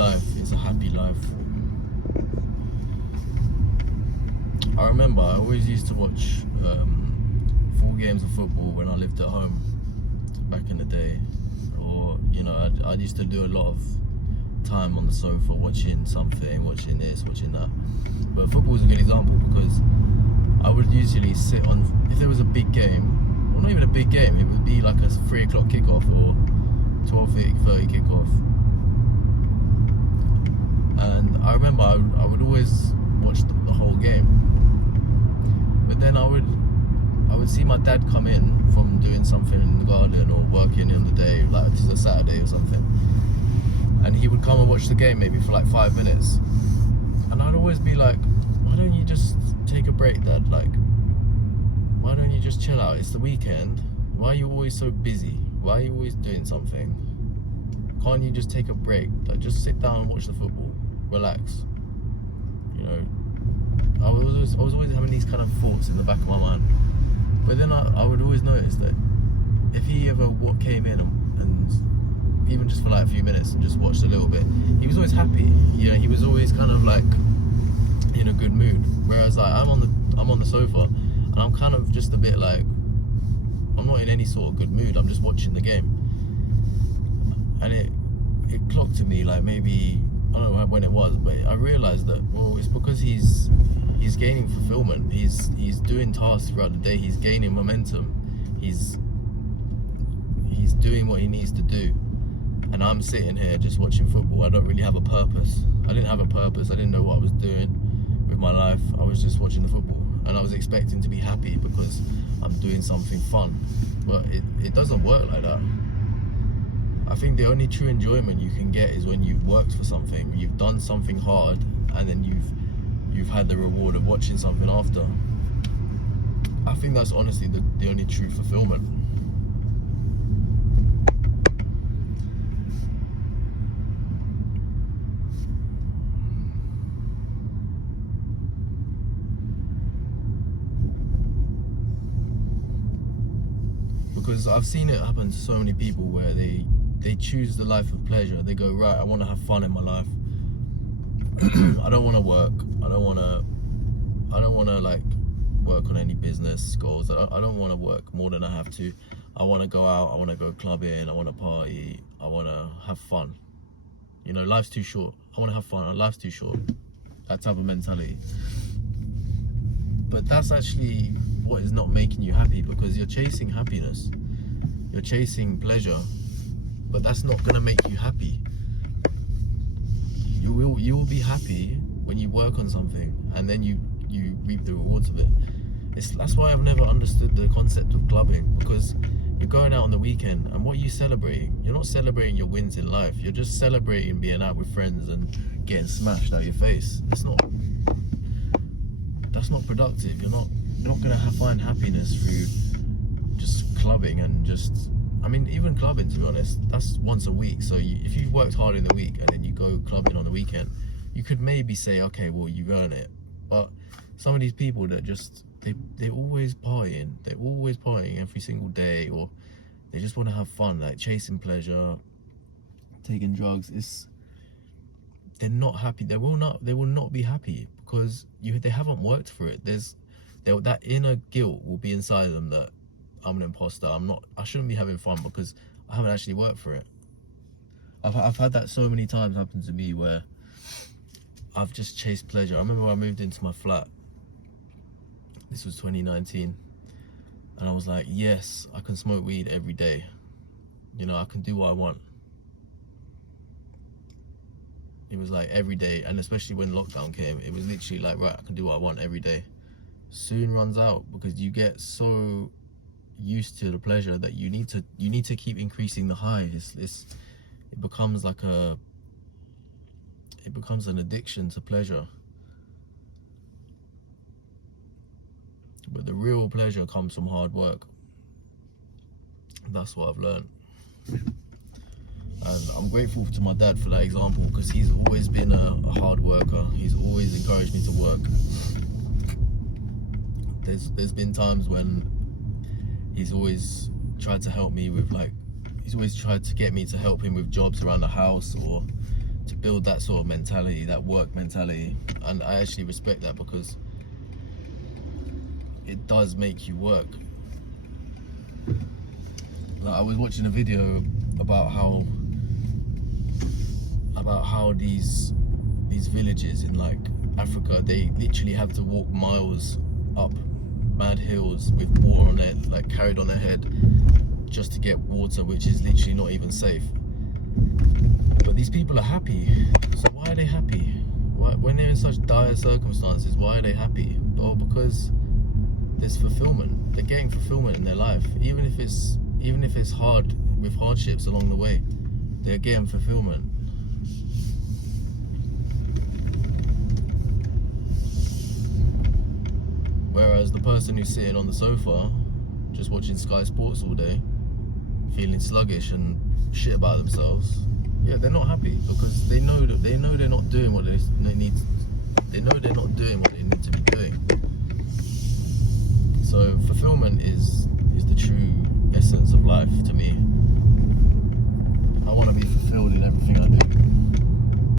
life. It's a happy life. I remember I always used to watch full games of football when I lived at home back in the day, or I used to do a lot of time on the sofa watching something, watching this, watching that. But football is a good example because I would usually sit on, if there was a big game, well, not even a big game, it would be like a 3 o'clock kickoff or 12:30 kickoff, and I remember I would always watch the whole game. But then I would see my dad come in from doing something in the garden or working in the day, like it's a Saturday or something, and he would come and watch the game maybe for like 5 minutes, and I'd always be like, why don't you just take a break, Dad? Like, why don't you just chill out? It's the weekend. Why are you always so busy? Why are you always doing something? Can't you just take a break? Like, just sit down and watch the football, relax. I was always having these kind of thoughts in the back of my mind. But then I would always notice that if he ever came in and even just for like a few minutes and just watched a little bit, he was always happy. He was always kind of like in a good mood. Whereas like I'm on the sofa and I'm kind of just a bit like, I'm not in any sort of good mood. I'm just watching the game. And it clocked to me like maybe, I don't know when it was, but I realized that, well, it's because he's gaining fulfillment. He's doing tasks throughout the day. He's gaining momentum. He's doing what he needs to do. And I'm sitting here just watching football. I don't really have a purpose. I didn't have a purpose. I didn't know what I was doing with my life. I was just watching the football, and I was expecting to be happy because I'm doing something fun. But it doesn't work like that. I think the only true enjoyment you can get is when you've worked for something, you've done something hard, and then you've had the reward of watching something after. I think that's honestly the only true fulfillment. Because I've seen it happen to so many people where they choose the life of pleasure. They go, right, I want to have fun in my life. I don't want to work. I don't want to like work on any business goals. I don't want to work more than I have to. I want to go out. I want to go clubbing. I want to party. I want to have fun. Life's too short. I want to have fun. Life's too short. That type of mentality. But that's actually what is not making you happy, because you're chasing happiness. You're chasing pleasure, but that's not going to make you happy. You will be happy when you work on something and then you reap the rewards of it. That's why I've never understood the concept of clubbing, because you're going out on the weekend, and what are you celebrating? You're not celebrating your wins in life. You're just celebrating being out with friends and getting smashed out your face. That's not productive. You're not gonna find happiness through just clubbing and just, even clubbing, to be honest, that's once a week. So if you've worked hard in the week and then you go clubbing on the weekend, you could maybe say, okay, well, you earn it. But some of these people that just, they're always partying. They're always partying every single day, or they just want to have fun, like chasing pleasure, taking drugs. They're not happy. They will not be happy because they haven't worked for it. That inner guilt will be inside of them that I'm an imposter. I shouldn't be having fun because I haven't actually worked for it. I've had that so many times happen to me where I've just chased pleasure. I remember when I moved into my flat. This was 2019, and I was like, yes, I can smoke weed every day. I can do what I want. It was like every day, and especially when lockdown came, it was literally like, right, I can do what I want every day. Soon runs out because you get so used to the pleasure that you need to keep increasing the high. It becomes an addiction to pleasure. But the real pleasure comes from hard work. That's what I've learned. And I'm grateful to my dad for that example, because he's always been a hard worker. He's always encouraged me to work. There's been times when he's always tried to help me with, he's always tried to get me to help him with jobs around the house, or to build that sort of mentality, that work mentality. And I actually respect that, because it does make you work. Like, I was watching a video about how these villages in like Africa, they literally have to walk miles up mad hills with water on their, like, carried on their head, just to get water, which is literally not even safe. But these people are happy. So why are they happy? Why, when they're in such dire circumstances, why are they happy? Well, because there's fulfillment. They're getting fulfillment in their life, even if it's hard, with hardships along the way. They're getting fulfillment. Whereas the person who's sitting on the sofa, just watching Sky Sports all day, feeling sluggish and shit about themselves, yeah, they're not happy, because they know they're not doing what they need. They know they're not doing what they need to be doing. So fulfillment is the true essence of life to me.